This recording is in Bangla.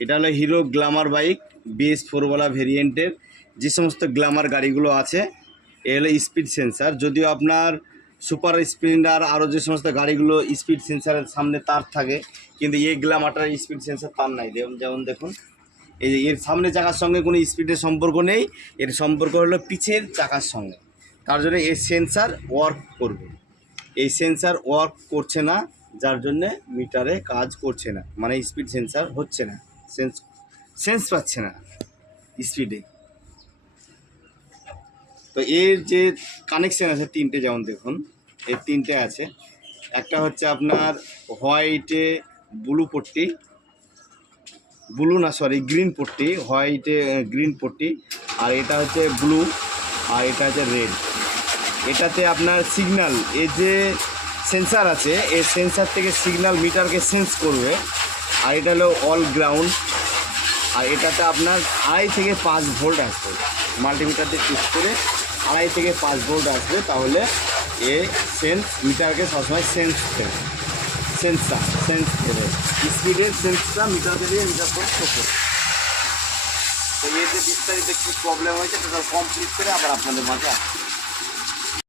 এটা হলো হিরো গ্ল্যামার বাইক BS4 ওয়ালা ভেরিয়েন্টের যে সমস্ত গ্ল্যামার গাড়িগুলো আছে এ হলো স্পিড সেন্সার। যদিও আপনার সুপার স্প্লেন্ডার আরও যে সমস্ত গাড়িগুলো স্পিড সেন্সারের সামনে তার থাকে, কিন্তু এই গ্ল্যামারটার স্পিড সেন্সার তার নাই। যেমন দেখুন, এই যে এর সামনে চাকার সঙ্গে কোনো স্পিডের সম্পর্ক নেই, এর সম্পর্ক হলো পিছের চাকার সঙ্গে। তার জন্য এই সেন্সার ওয়ার্ক করবে। এই সেন্সার ওয়ার্ক করছে না, যার জন্যে মিটারে কাজ করছে না, মানে স্পিড সেন্সার হচ্ছে না, সেন্স পাচ্ছে না স্পিডে। তো এর যে কানেকশান আছে তিনটে, যেমন দেখুন এর তিনটে আছে। একটা হচ্ছে আপনার হোয়াইটে ব্লু পট্টি, গ্রিন পট্টি, হোয়াইটে গ্রিন পট্টি, আর এটা হচ্ছে ব্লু, আর এটা হচ্ছে রেড। এটাতে আপনার সিগন্যাল, এর যে সেন্সার আছে এই সেন্সার থেকে সিগন্যাল মিটারকে সেন্স করবে। আর এটা হলো অল গ্রাউন্ড, আর এটাতে আপনার 2.5 থেকে 5 ভোল্ট আসবে। মাল্টিমিটার দিয়ে টেস্ট করে 2.5 থেকে 5 ভোল্ট আসবে, তাহলে এ মিটারকে সবসময় সেন্স দেবে, সেন্স দেবে স্পিডের সেন্সটা মিটারকে দিয়ে মিটার করে শো করবে। তো এর যে বিস্তারিত কী প্রবলেম হয়েছে সেটা কমপ্লিট করে আবার আপনাদের মাঝে আসবে।